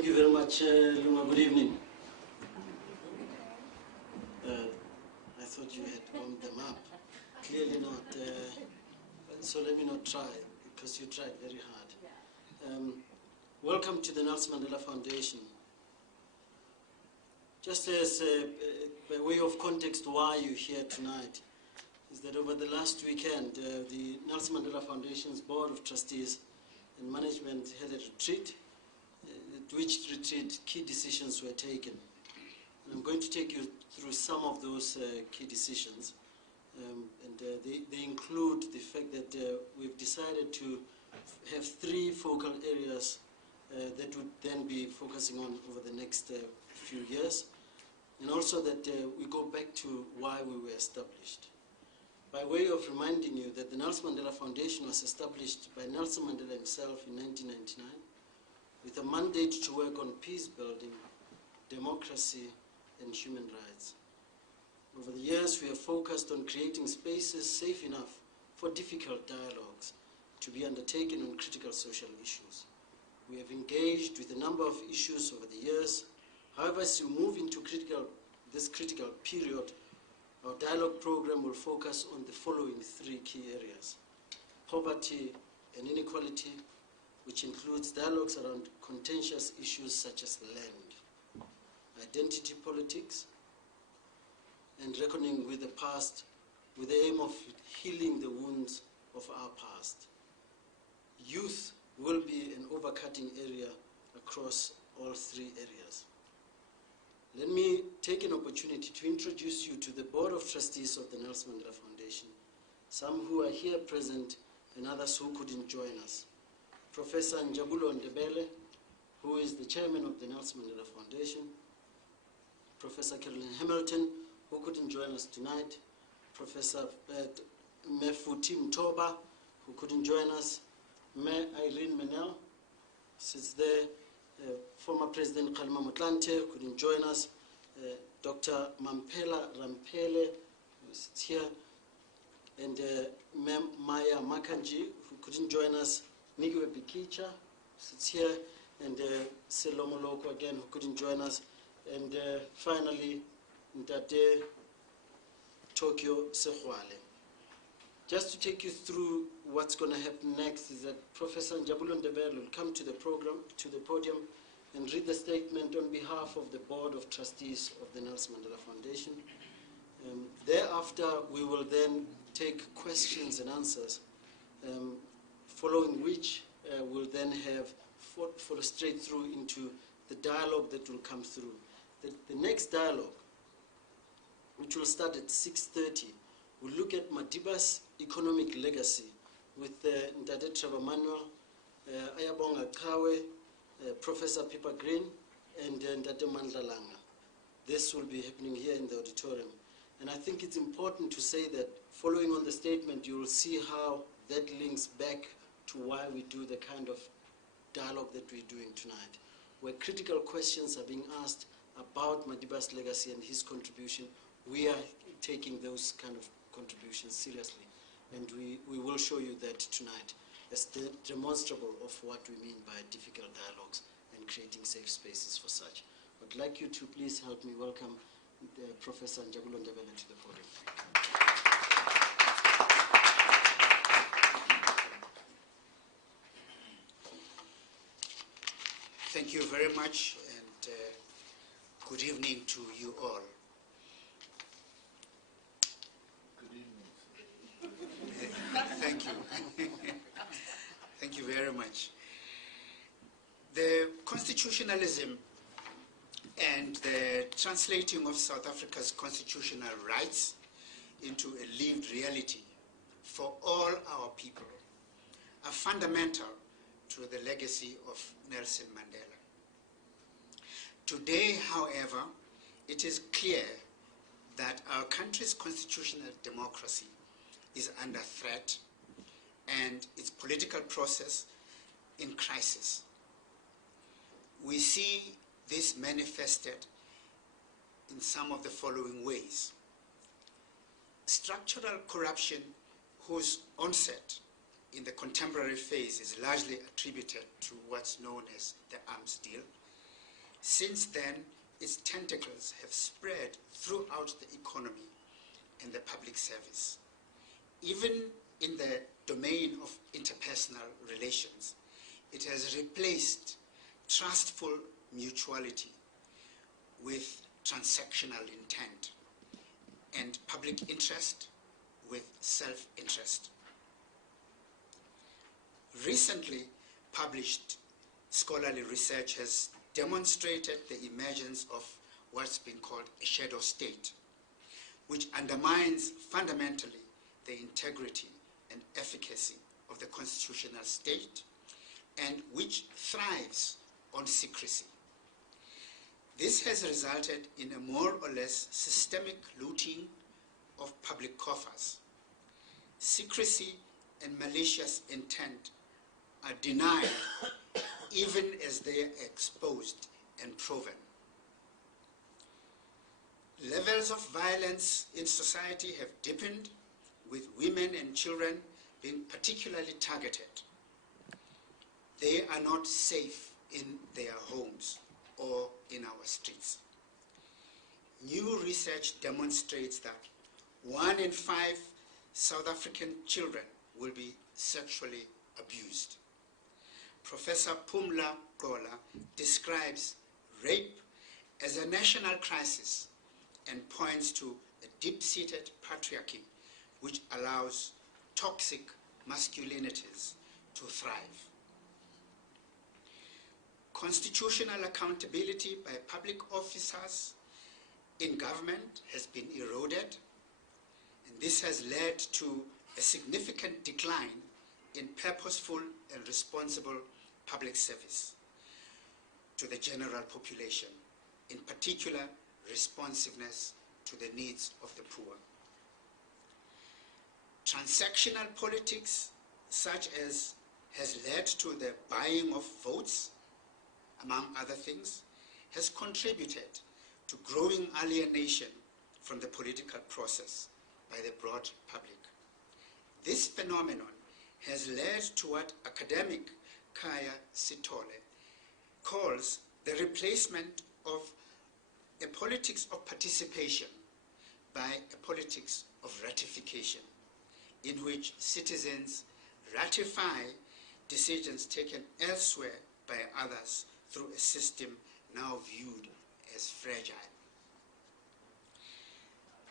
Thank you very much, Luma. Good evening. I thought you had warmed them up. Clearly not. So let me not try, because you tried very hard. Welcome to the Nelson Mandela Foundation. Just as by way of context why you're here tonight, is that over the last weekend, the Nelson Mandela Foundation's Board of Trustees and management had a retreat, at which retreat key decisions were taken. And I'm going to take you through some of those key decisions. They include the fact that we've decided to have 3 focal areas that would then be focusing on over the next few years, and also that we go back to why we were established. By way of reminding you that the Nelson Mandela Foundation was established by Nelson Mandela himself in 1999 with a mandate to work on peace building, democracy, and human rights. Over the years, we have focused on creating spaces safe enough for difficult dialogues to be undertaken on critical social issues. We have engaged with a number of issues over the years. However, as we move into this critical period, our dialogue program will focus on the following 3 key areas: poverty and inequality, which includes dialogues around contentious issues such as land, identity politics, and reckoning with the past with the aim of healing the wounds of our past. Youth will be an overcutting area across all 3 areas. Let me take an opportunity to introduce you to the Board of Trustees of the Nelson Mandela Foundation, some who are here present and others who couldn't join us. Professor Njabulo Ndebele, who is the chairman of the Nelson Mandela Foundation. Professor Carolyn Hamilton, who couldn't join us tonight. Professor Mefuti Mtoba, who couldn't join us. Mayor Irene Menel sits there. Former President Kgalema Motlanthe, who couldn't join us. Dr. Mampela Rampele, who sits here. And Ma'am Maya Makanji, who couldn't join us. Nigiwe Bikicha, sits here. And Selomo Loko again, who couldn't join us. And finally, Ndate Tokyo Sehwale. Just to take you through what's going to happen next is that Professor Njabulo Ndebele will come to the podium, and read the statement on behalf of the Board of Trustees of the Nelson Mandela Foundation. Thereafter, we will then take questions and answers, following which we'll then follow straight through into the dialogue that will come through. The next dialogue, which will start at 6:30, we'll look at Madiba's economic legacy with Ndade Trevor Manuel, Ayabonga Kawe, Professor Pippa Green, and Ndade Mandlalanga. This will be happening here in the auditorium. And I think it's important to say that following on the statement, you will see how that links back to why we do the kind of dialogue that we're doing tonight, where critical questions are being asked about Madiba's legacy and his contribution. We are taking those kind of contributions seriously, and we will show you that tonight as demonstrable of what we mean by difficult dialogues and creating safe spaces for such. I'd like you to please help me welcome Professor Njabulo Ndebele to the podium. Thank you very much, and good evening to you all. Thank you. Thank you very much. The constitutionalism and the translating of South Africa's constitutional rights into a lived reality for all our people are fundamental to the legacy of Nelson Mandela. Today, however, it is clear that our country's constitutional democracy is under threat and its political process in crisis. We see this manifested in some of the following ways. Structural corruption, whose onset in the contemporary phase is largely attributed to what's known as the arms deal, Since then, its tentacles have spread throughout the economy and the public service. Even in the domain of interpersonal relations, it has replaced trustful mutuality with transactional intent and public interest with self-interest. Recently published scholarly research has demonstrated the emergence of what's been called a shadow state, which undermines fundamentally the integrity and efficacy of the constitutional state and which thrives on secrecy. This has resulted in a more or less systemic looting of public coffers. Secrecy and malicious intent are denied even as they are exposed and proven. Levels of violence in society have deepened, with women and children being particularly targeted. They are not safe in their homes or in our streets. New research demonstrates that 1 in 5 South African children will be sexually abused. Professor Phumla Gola describes rape as a national crisis and points to a deep-seated patriarchy which allows toxic masculinities to thrive. Constitutional accountability by public officers in government has been eroded, and this has led to a significant decline in purposeful and responsible public service to the general population, in particular responsiveness to the needs of the poor. Transactional politics, such as has led to the buying of votes, among other things, has contributed to growing alienation from the political process by the broad public. This phenomenon has led to what academic Kaya Sithole calls the replacement of a politics of participation by a politics of ratification, in which citizens ratify decisions taken elsewhere by others through a system now viewed as fragile.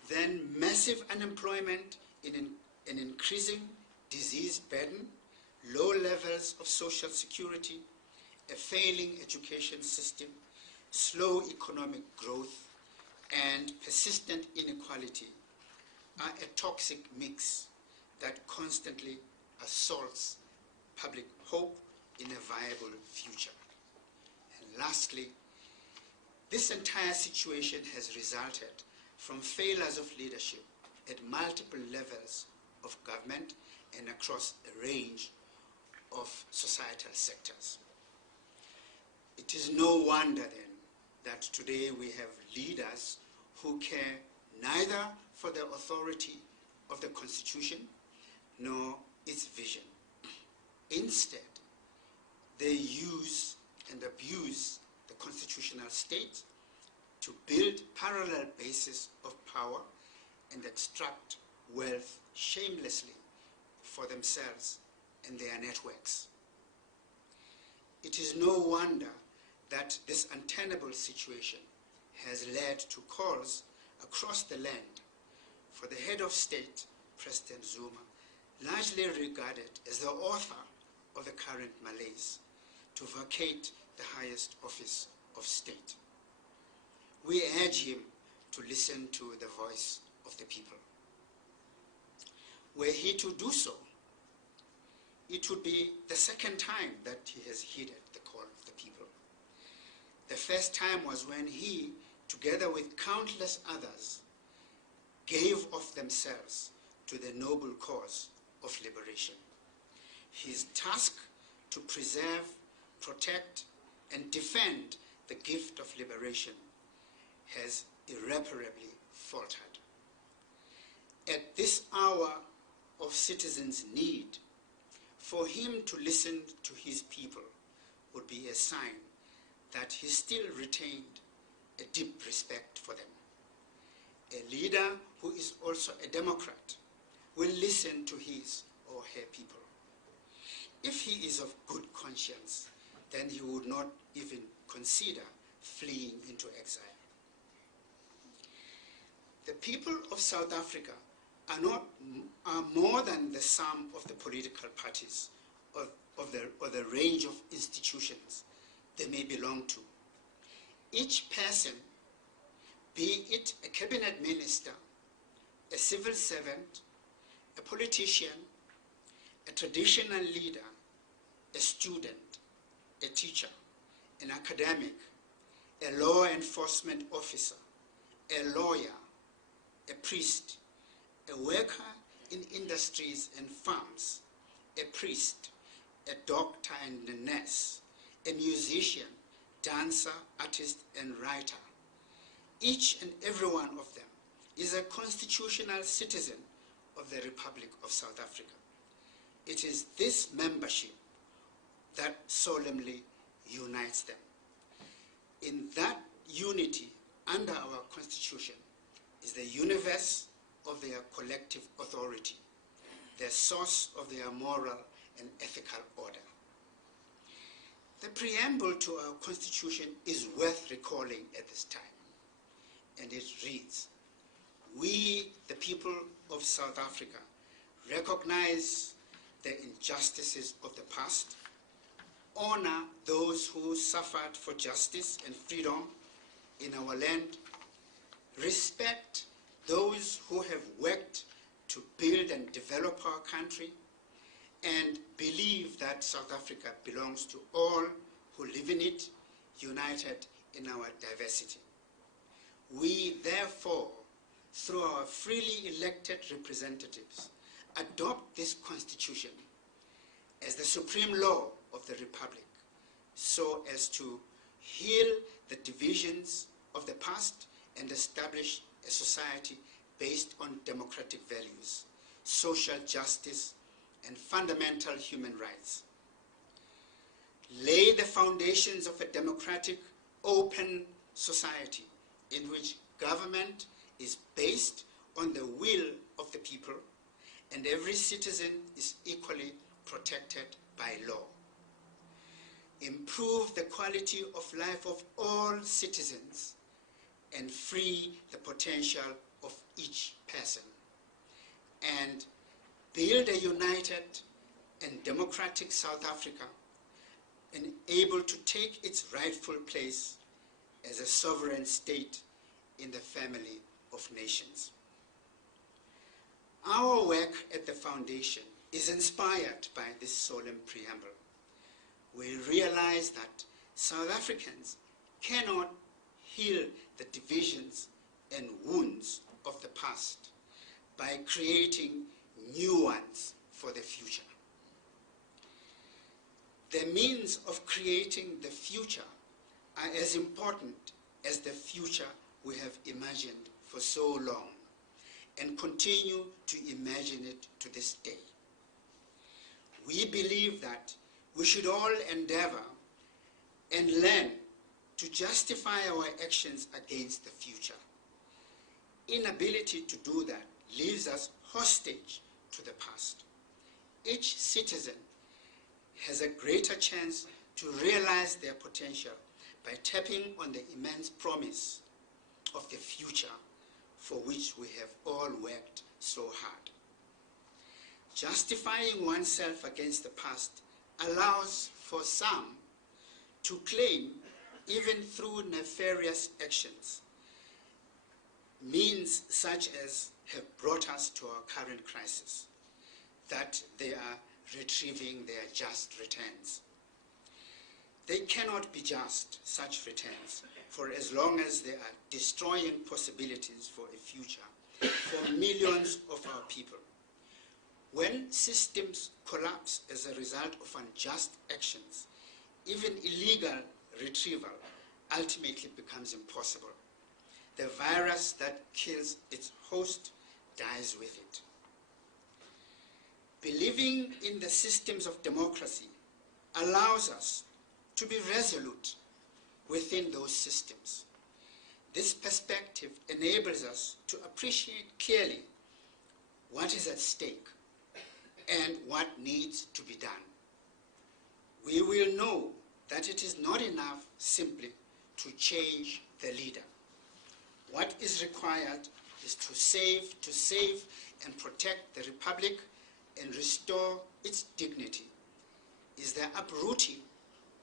Then massive unemployment in an increasing disease burden, low levels of social security, a failing education system, slow economic growth, and persistent inequality are a toxic mix that constantly assaults public hope in a viable future. And lastly, this entire situation has resulted from failures of leadership at multiple levels of government and across a range of societal sectors. It is no wonder then that today we have leaders who care neither for the authority of the Constitution nor its vision. Instead, they use and abuse the constitutional state to build parallel bases of power and extract wealth shamelessly for themselves and their networks. It is no wonder that this untenable situation has led to calls across the land for the head of state, President Zuma, largely regarded as the author of the current malaise, to vacate the highest office of state. We urge him to listen to the voice of the people. Were he to do so, it would be the second time that he has heeded the call of the people. The first time was when he, together with countless others, gave of themselves to the noble cause of liberation. His task to preserve, protect, and defend the gift of liberation has irreparably faltered. At this hour of citizens' need, for him to listen to his people would be a sign that he still retained a deep respect for them. A leader who is also a Democrat will listen to his or her people. If he is of good conscience, then he would not even consider fleeing into exile. The people of South Africa are more than the sum of the political parties or the range of institutions they may belong to. Each person, be it a cabinet minister, a civil servant, a politician, a traditional leader, a student, a teacher, an academic, a law enforcement officer, a lawyer, a priest, a worker in industries and farms, a priest, a doctor and a nurse, a musician, dancer, artist, and writer. Each and every one of them is a constitutional citizen of the Republic of South Africa. It is this membership that solemnly unites them. In that unity, under our Constitution, is the universe of their collective authority, the source of their moral and ethical order. The preamble to our Constitution is worth recalling at this time, and it reads, "We, the people of South Africa, recognize the injustices of the past, honor those who suffered for justice and freedom in our land, respect those who have worked to build and develop our country, and believe that South Africa belongs to all who live in it, united in our diversity. We, therefore, through our freely elected representatives, adopt this Constitution as the supreme law of the Republic, so as to heal the divisions of the past and establish a society based on democratic values, social justice, and fundamental human rights. Lay the foundations of a democratic, open society in which government is based on the will of the people and every citizen is equally protected by law. Improve the quality of life of all citizens and free the potential of each person, and build a united and democratic South Africa and able to take its rightful place as a sovereign state in the family of nations." Our work at the Foundation is inspired by this solemn preamble. We realize that South Africans cannot heal the divisions and wounds of the past by creating new ones for the future. The means of creating the future are as important as the future we have imagined for so long and continue to imagine it to this day. We believe that we should all endeavor and learn to justify our actions against the future. Inability to do that leaves us hostage to the past. Each citizen has a greater chance to realize their potential by tapping on the immense promise of the future for which we have all worked so hard. Justifying oneself against the past allows for some to claim, even through nefarious actions, means such as have brought us to our current crisis, that they are retrieving their just returns. They cannot be just, such returns, for as long as they are destroying possibilities for a future for millions of our people. When systems collapse as a result of unjust actions, even illegal retrieval ultimately becomes impossible. The virus that kills its host dies with it. Believing in the systems of democracy allows us to be resolute within those systems. This perspective enables us to appreciate clearly what is at stake and what needs to be done. We will know that it is not enough simply to change the leader. What is required is to save and protect the Republic and restore its dignity, is the uprooting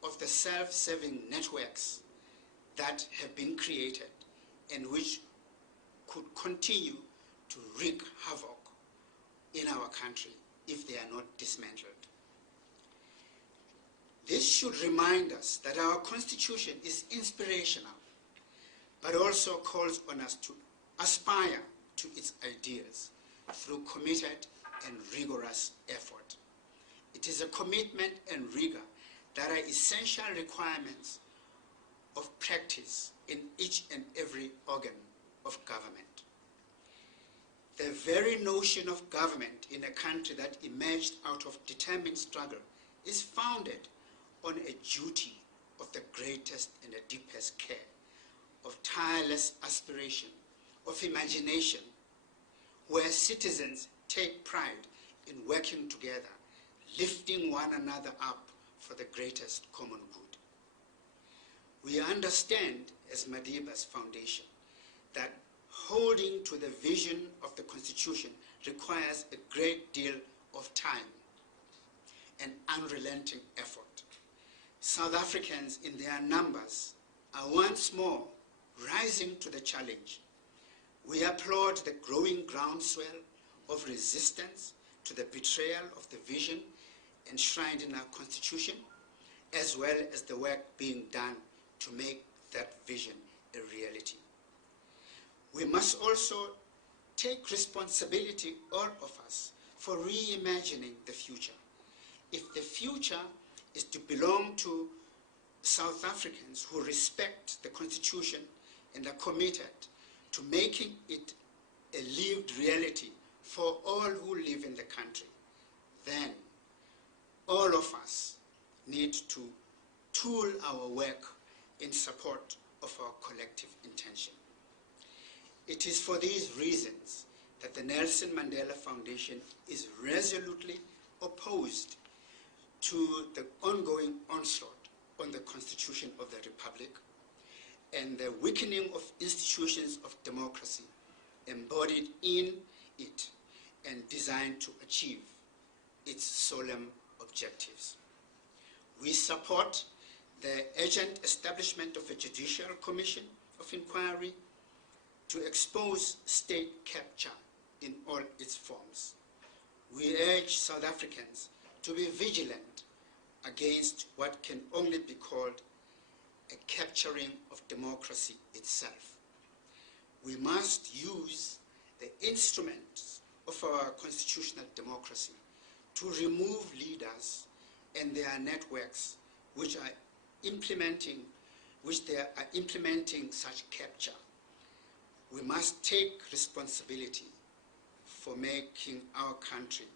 of the self-serving networks that have been created and which could continue to wreak havoc in our country if they are not dismantled. This should remind us that our Constitution is inspirational, but also calls on us to aspire to its ideals through committed and rigorous effort. It is a commitment and rigor that are essential requirements of practice in each and every organ of government. The very notion of government in a country that emerged out of determined struggle is founded on a duty of the greatest and the deepest care, of tireless aspiration, of imagination, where citizens take pride in working together, lifting one another up for the greatest common good. We understand as Madiba's foundation that holding to the vision of the Constitution requires a great deal of time and unrelenting effort. South Africans in their numbers are once more rising to the challenge. We applaud the growing groundswell of resistance to the betrayal of the vision enshrined in our Constitution, as well as the work being done to make that vision a reality. We must also take responsibility, all of us, for reimagining the future. If the future is to belong to South Africans who respect the Constitution and are committed to making it a lived reality for all who live in the country, then all of us need to tool our work in support of our collective intention. It is for these reasons that the Nelson Mandela Foundation is resolutely opposed to the ongoing onslaught on the Constitution of the Republic and the weakening of institutions of democracy embodied in it and designed to achieve its solemn objectives. We support the urgent establishment of a judicial commission of inquiry to expose state capture in all its forms. We urge South Africans to be vigilant against what can only be called a capturing of democracy itself. We must use the instruments of our constitutional democracy to remove leaders and their networks which are implementing such capture. We must take responsibility for making our country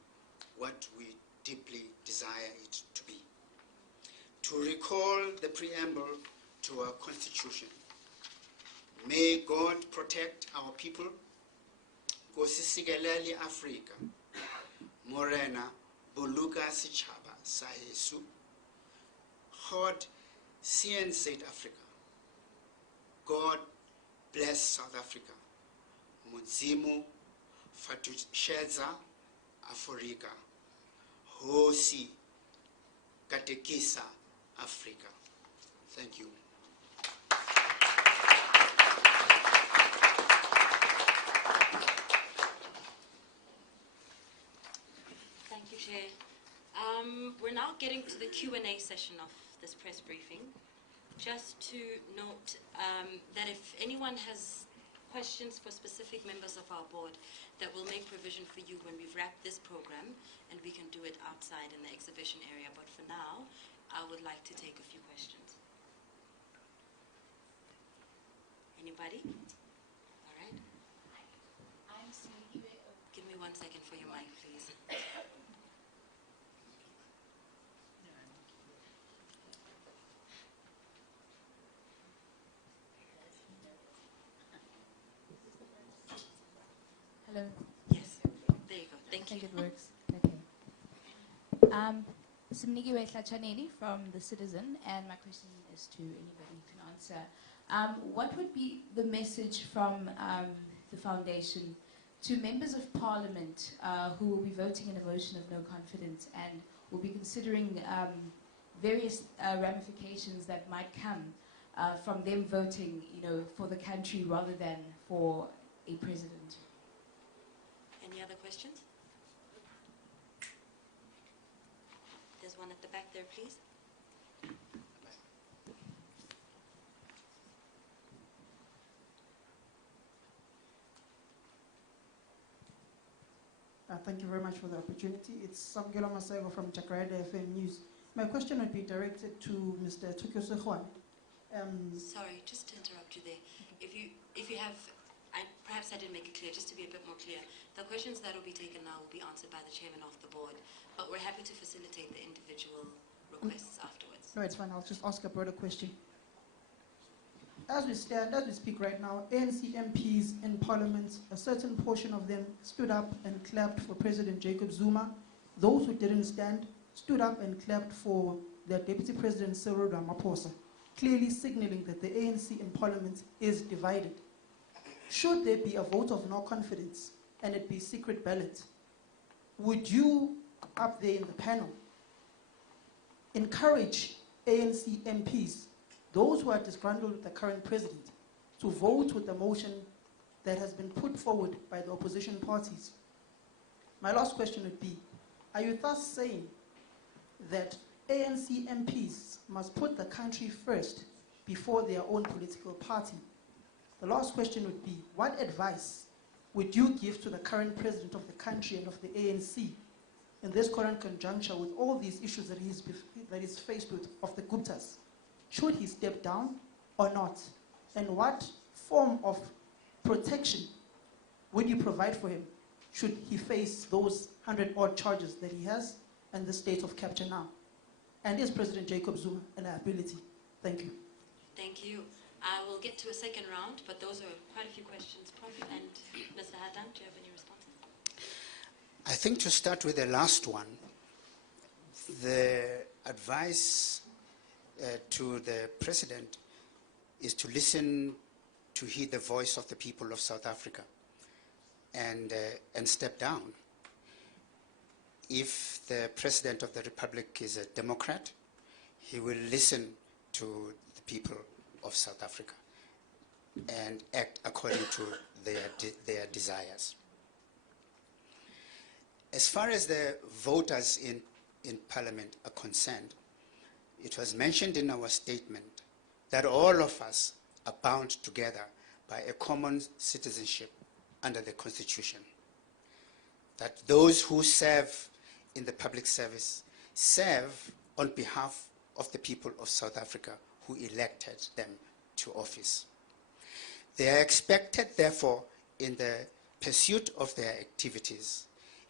what we deeply desire it to be. To recall the preamble to our Constitution, may God protect our people, Nkosi sikelele Afrika, Morena buluka sichaba sa Yesu, God sien South Africa, God bless South Africa, Mudzimu fatusheza Afrika, Hosi katekisa Africa. Thank you. Thank you, Chair. We're now getting to the Q&A session of this press briefing. Just to note that if anyone has questions for specific members of our board, that we'll make provision for you when we've wrapped this program, and we can do it outside in the exhibition area. But for now, I would like to take a few questions. Anybody? All right. Give me 1 second for your mic, please. Thank you. I think it works. Okay. Simnigiwe Tlachaneni from The Citizen, and my question is to anybody who can answer. What would be the message from the foundation to members of parliament who will be voting in a motion of no confidence and will be considering various ramifications that might come from them voting, for the country rather than for a president? Any other questions? There's one at the back there, please. Thank you very much for the opportunity. It's Samgelo Masego from Jacaranda FM News. My question would be directed to Mr. Tukiso Juan. Sorry, just to interrupt you there. If you have, perhaps I didn't make it clear, just to be a bit more clear. The questions that will be taken now will be answered by the chairman of the board, but we're happy to facilitate the individual requests afterwards. No, it's fine. I'll just ask a broader question. As we speak right now, ANC MPs in Parliament, a certain portion of them stood up and clapped for President Jacob Zuma. Those who didn't stand stood up and clapped for their Deputy President Cyril Ramaphosa, clearly signaling that the ANC in Parliament is divided. Should there be a vote of no confidence and it be secret ballot, would you, up there in the panel, encourage ANC MPs, those who are disgruntled with the current president, to vote with the motion that has been put forward by the opposition parties? My last question would be, are you thus saying that ANC MPs must put the country first before their own political party? The last question would be, what advice would you give to the current president of the country and of the ANC in this current conjuncture with all these issues that he's faced with of the Guptas? Should he step down or not? And what form of protection would you provide for him should he face those 100-odd charges that he has and the state of capture now? And is President Jacob Zuma a liability? Thank you. Thank you. I will get to a second round, but those are quite a few questions. Prof and Mr. Hadan, do you have any responses? I think to start with the last one, the advice to the president is to listen, to hear the voice of the people of South Africa and step down. If the president of the republic is a Democrat, he will listen to the people of South Africa and act according to their desires. As far as the voters in Parliament are concerned, it was mentioned in our statement that all of us are bound together by a common citizenship under the Constitution. That those who serve in the public service serve on behalf of the people of South Africa who elected them to office. They are expected, therefore, in the pursuit of their activities,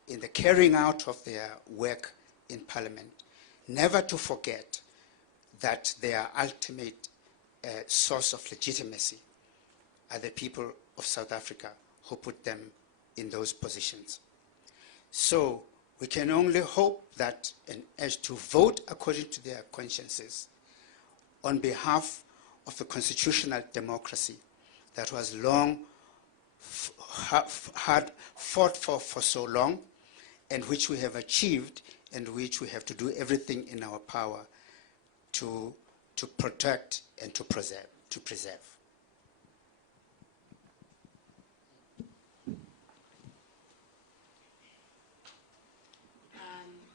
in the carrying out of their work in Parliament, never to forget that their ultimate source of legitimacy are the people of South Africa who put them in those positions. So we can only hope that and urge to vote according to their consciences on behalf of the constitutional democracy that was long hard fought for so long, and which we have achieved, and which we have to do everything in our power to protect and to preserve.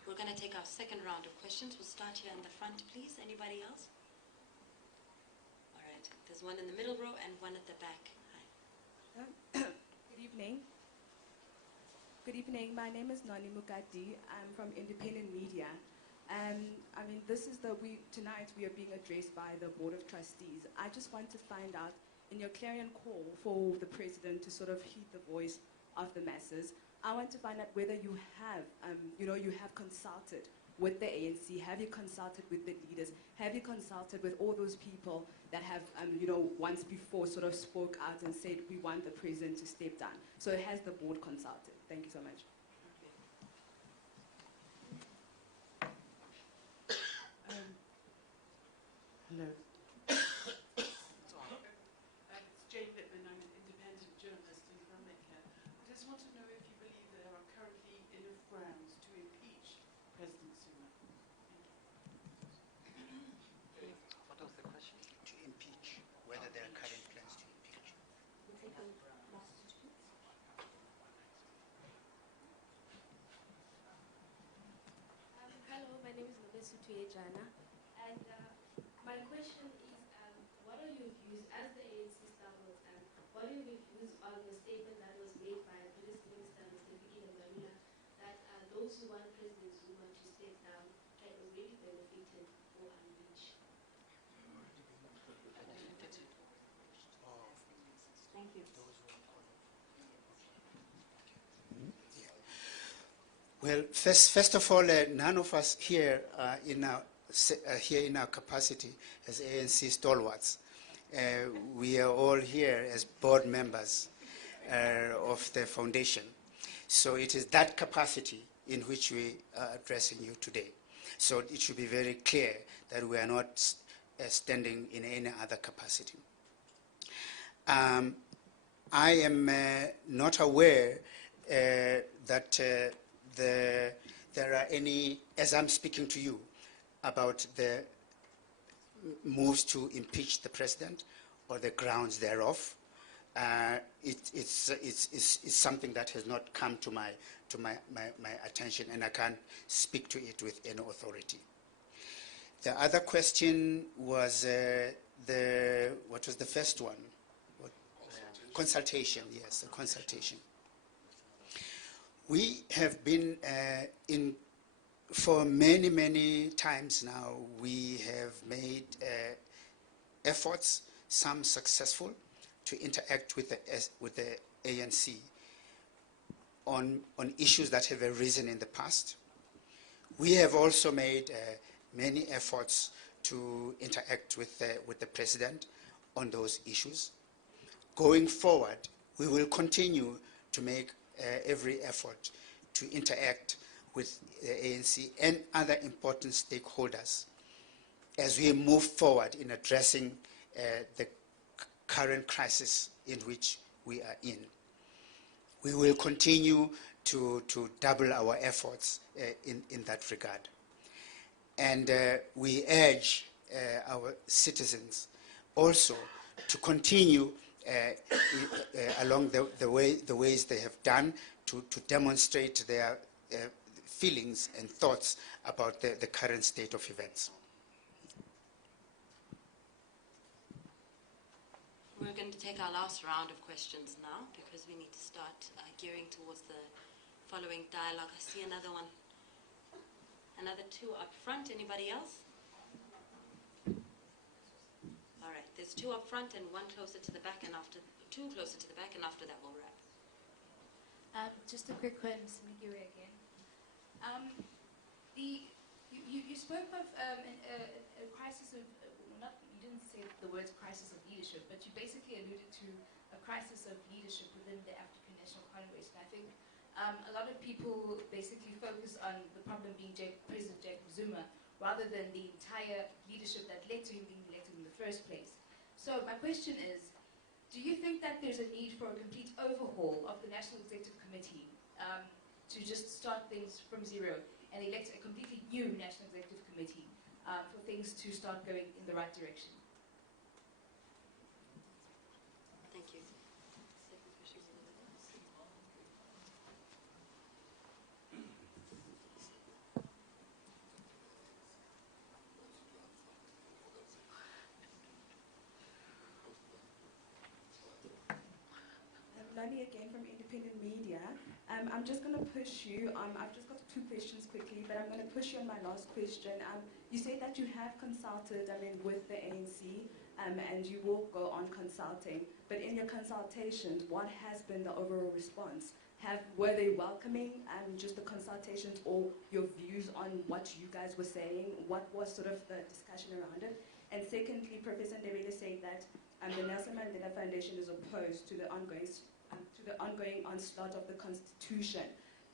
We're going to take our second round of questions. We'll start here in the front, please. Anybody else? All right. There's one in the middle row and one at the back. Hi. Good evening. Good evening. My name is Nani Mukadi. I'm from Independent Media. Tonight we are being addressed by the Board of Trustees. I just want to find out, in your clarion call for the President to sort of heed the voice of the masses, I want to find out whether you have, you have consulted with the ANC. Have you consulted with the leaders? Have you consulted with all those people that have, once before sort of spoke out and said, we want the President to step down? So has the board consulted? Thank you so much. Jana. And my question is, what are your views as the ANC stumbles, and what are your views on the statement that was made by British Minister Mr. Ndebele that those who want President Zuma to step down had already benefited or unreached? Thank you. Well, first of all, none of us here in our capacity as ANC stalwarts. We are all here as board members of the foundation. So it is that capacity in which we are addressing you today. So it should be very clear that we are not standing in any other capacity. I am not aware that there are any, as I'm speaking to you, about the moves to impeach the president or the grounds thereof. It's something that has not come to my attention, and I can't speak to it with any authority. The other question was what was the first one? Consultation, yes, the consultation. We have been for many times now, we have made efforts, some successful, to interact with the ANC on issues that have arisen in the past. We have also made many efforts to interact with the president on those issues. Going forward, we will continue to make every effort to interact with the ANC and other important stakeholders as we move forward in addressing the current crisis in which we are in. We will continue to double our efforts in that regard. And we urge our citizens also to continue along the ways they have done to demonstrate their feelings and thoughts about the current state of events. We're going to take our last round of questions now because we need to start gearing towards the following dialogue. I see another one. Another two up front. Anybody else? All right. There's two up front and one closer to the back, and two closer to the back, and after that we'll wrap. Just a quick one, Mr. Migire again. You spoke of a crisis of, you didn't say the words crisis of leadership, but you basically alluded to a crisis of leadership within the African National Congress. And I think a lot of people basically focus on the problem being President Jacob Zuma rather than the entire leadership that led to him being elected in the first place. So my question is, do you think that there's a need for a complete overhaul of the National Executive Committee to just start things from zero and elect a completely new National Executive Committee for things to start going in the right direction? Thank you. Second question. Lani again from Independent Media. I'm just going to push you. I've just got two questions quickly, but I'm going to push you on my last question. You say that you have consulted, with the ANC, and you will go on consulting. But in your consultations, what has been the overall response? Were they welcoming just the consultations or your views on what you guys were saying? What was sort of the discussion around it? And secondly, Professor Ndebele said that the Nelson Mandela Foundation is opposed to the ongoing onslaught of the Constitution.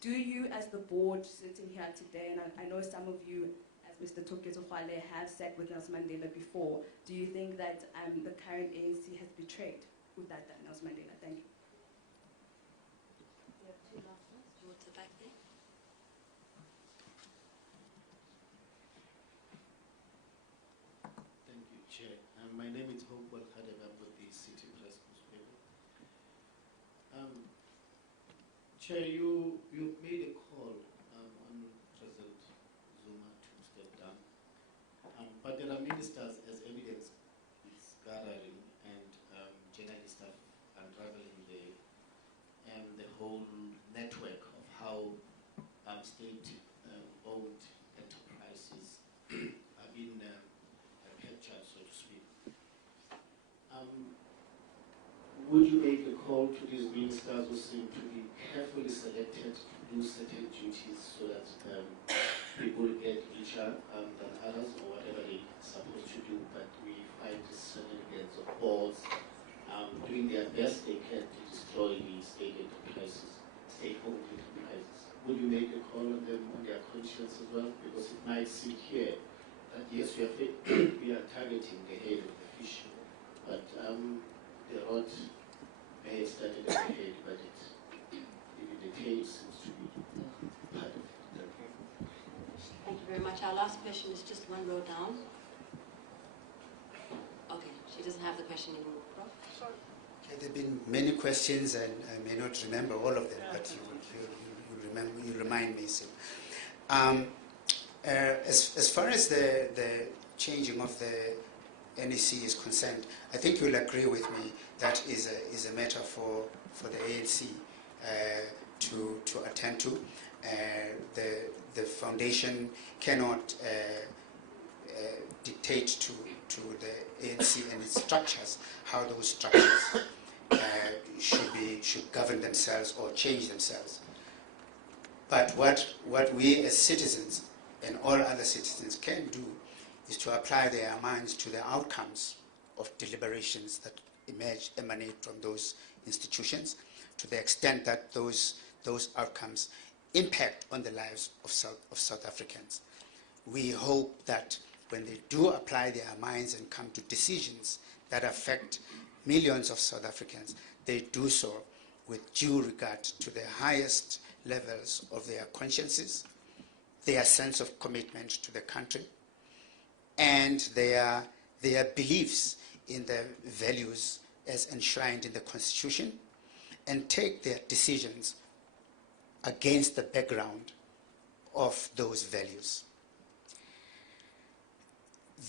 Do you, as the board sitting here today, and I know some of you, as Mr. Tokyo-Tofale, have sat with Nelson Mandela before, do you think that the current ANC has betrayed with that Nelson Mandela? Thank you. We have two last ones. Towards the back there. Thank you, Chair. My name is Hopewell Khadega with the City Press newspaper. Chair, you made a call on President Zuma to step down. ministers, as evidence is gathering, and journalists are unraveling the whole network of how state-owned enterprises have been captured, so to speak. Would you make a call to these ministers who seem to be carefully selected to do certain duties so that people get richer than others, or whatever they're supposed to do, but we find shenanigans of boards doing their best they can to destroy the state enterprises, state-owned enterprises? Would you make a call on them, on their conscience as well? Because it might seem here that yes, we are targeting the head of the fish, but the rod may have started at the head, but even the tail seems to be part of it. Thank you very much. Our last question is just one row down. Okay, she doesn't have the question anymore. Prof? Okay, there have been many questions, and I may not remember all of them, but you remind me soon. As far as the changing of the NEC is concerned, I think you'll agree with me that is a matter for the ANC to attend to. The foundation cannot dictate to the ANC and its structures how those structures should govern themselves or change themselves. But what we as citizens and all other citizens can do is to apply their minds to the outcomes of deliberations that emanate from those institutions, to the extent that those outcomes impact on the lives of South Africans. We hope that when they do apply their minds and come to decisions that affect millions of South Africans, they do so with due regard to the highest levels of their consciences, their sense of commitment to the country, and their beliefs in the values as enshrined in the Constitution, and take their decisions against the background of those values.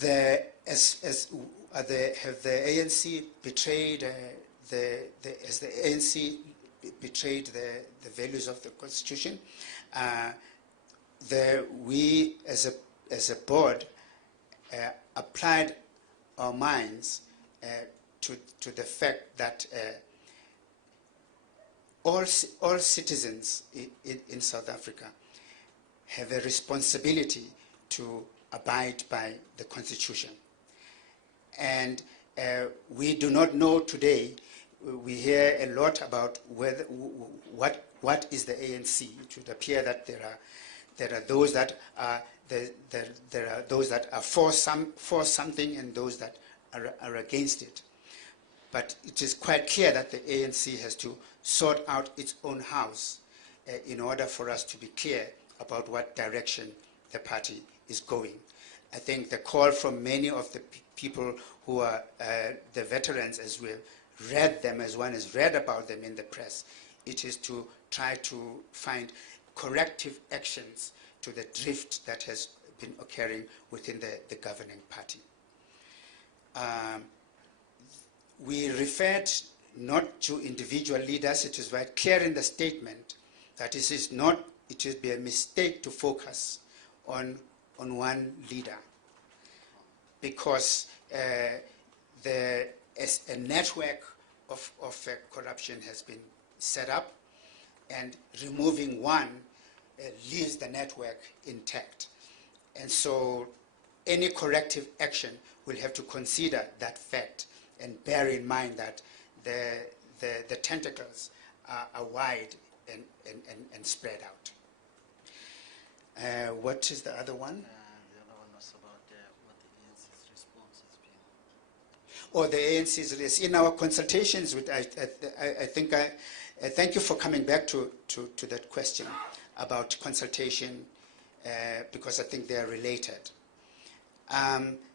Have the ANC betrayed has the ANC betrayed the values of the Constitution? We as a board applied our minds to the fact that all citizens in South Africa have a responsibility to abide by the Constitution. And we do not know today, we hear a lot about what is the ANC. It would appear that there are those that are there are those that are for something and those that are against it. But it is quite clear that the ANC has to sort out its own house in order for us to be clear about what direction the party is going. I think the call from many of the people who are the veterans, as we have read them, as one has read about them in the press, it is to try to find corrective actions to the drift that has been occurring within the governing party. We referred not to individual leaders. It is very clear in the statement that it would be a mistake to focus on one leader, because a network of corruption has been set up, and removing one leaves the network intact. And so any corrective action will have to consider that fact and bear in mind that the tentacles are wide and spread out. What is the other one? The other one was about what the ANC's response has been. Or the ANC's, in our consultations with, I think thank you for coming back to that question about consultation, because I think they are related.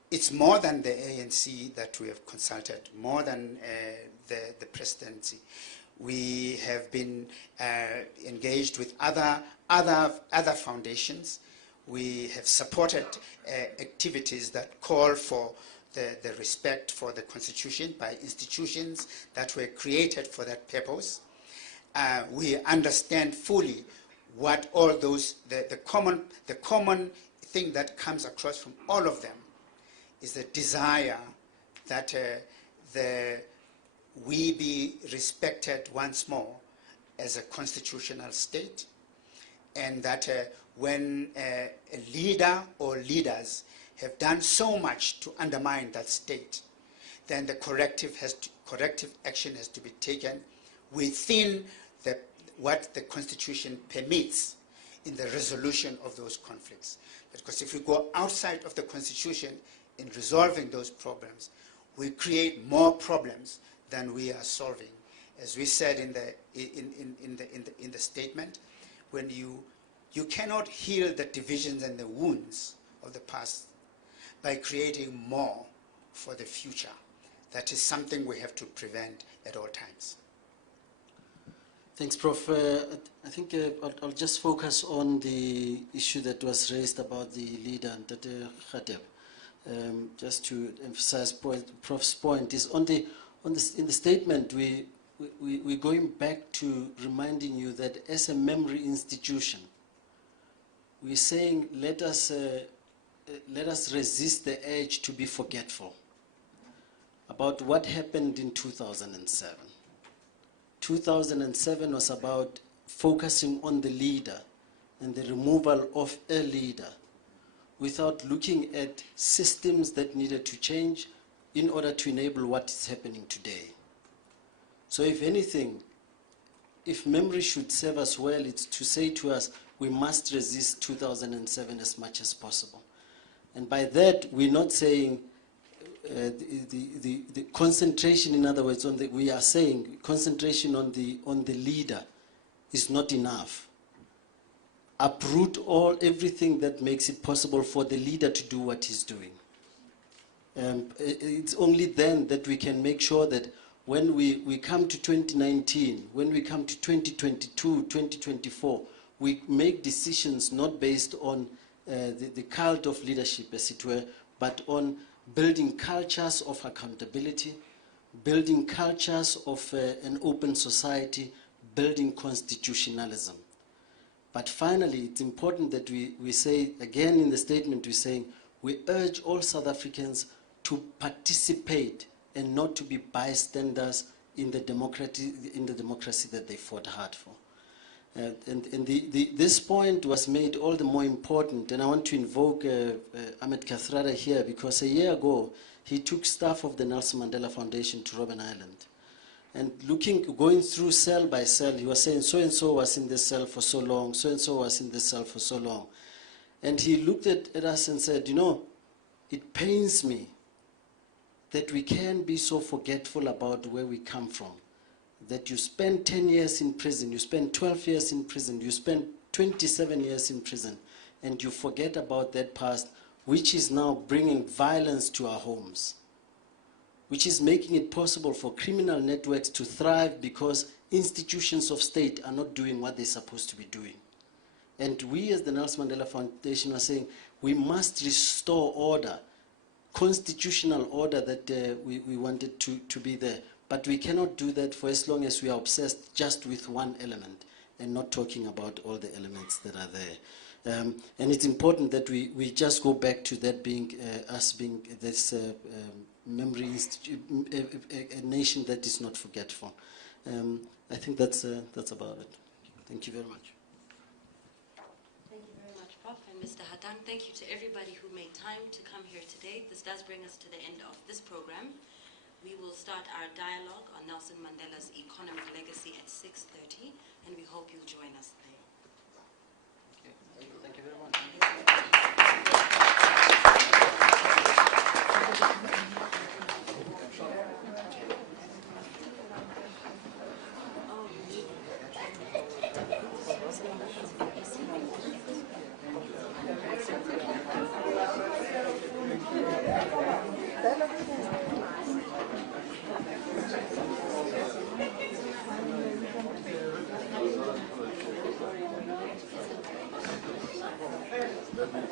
It's more than the ANC that we have consulted, more than the presidency. We have been engaged with other foundations. We have supported activities that call for the respect for the Constitution by institutions that were created for that purpose. We understand fully what all those, the common thing that comes across from all of them is the desire that we be respected once more as a constitutional state, and that when a leader or leaders have done so much to undermine that state, then the corrective action has to be taken within what the Constitution permits in the resolution of those conflicts. Because if we go outside of the Constitution in resolving those problems, we create more problems than we are solving. As we said in the statement, when you cannot heal the divisions and the wounds of the past by creating more for the future. That is something we have to prevent at all times. Thanks, Prof. I think I'll just focus on the issue that was raised about the leader, Ndebele Khateb. Just to emphasize Prof's point is in the statement we're going back to reminding you that as a memory institution, we're saying let us resist the urge to be forgetful about what happened in 2007. 2007 was about focusing on the leader and the removal of a leader without looking at systems that needed to change in order to enable what is happening today. So if anything, if memory should serve us well, it's to say to us, we must resist 2007 as much as possible. And by that, we're not saying the concentration, in other words, we are saying concentration on the leader is not enough. Uproot everything that makes it possible for the leader to do what he's doing. It's only then that we can make sure that when we come to 2019, when we come to 2022, 2024, we make decisions not based on the cult of leadership, as it were, but on building cultures of accountability, building cultures of an open society, building constitutionalism. But finally, it's important that we say, again in the statement we're saying, we urge all South Africans to participate and not to be bystanders in the democracy that they fought hard for. This point was made all the more important, and I want to invoke Ahmed Kathrada here, because a year ago he took staff of the Nelson Mandela Foundation to Robben Island. And going through cell by cell, he was saying, so-and-so was in this cell for so long, so-and-so was in this cell for so long. And he looked at us and said, you know, it pains me that we can be so forgetful about where we come from. That you spend 10 years in prison, you spend 12 years in prison, you spend 27 years in prison, and you forget about that past, which is now bringing violence to our homes, which is making it possible for criminal networks to thrive because institutions of state are not doing what they're supposed to be doing. And we as the Nelson Mandela Foundation are saying we must restore order, constitutional order that we wanted to be there. But we cannot do that for as long as we are obsessed just with one element and not talking about all the elements that are there. And it's important that we just go back to that being, us being this memory a nation that is not forgetful. I think that's about it. Thank you very much. Thank you very much, Prof. and Mr. Hatang. Thank you to everybody who made time to come here today. This does bring us to the end of this program. We will start our dialogue on Nelson Mandela's economic legacy at 6:30, and we hope you'll join us there. Okay. Thank you very much. Thank you.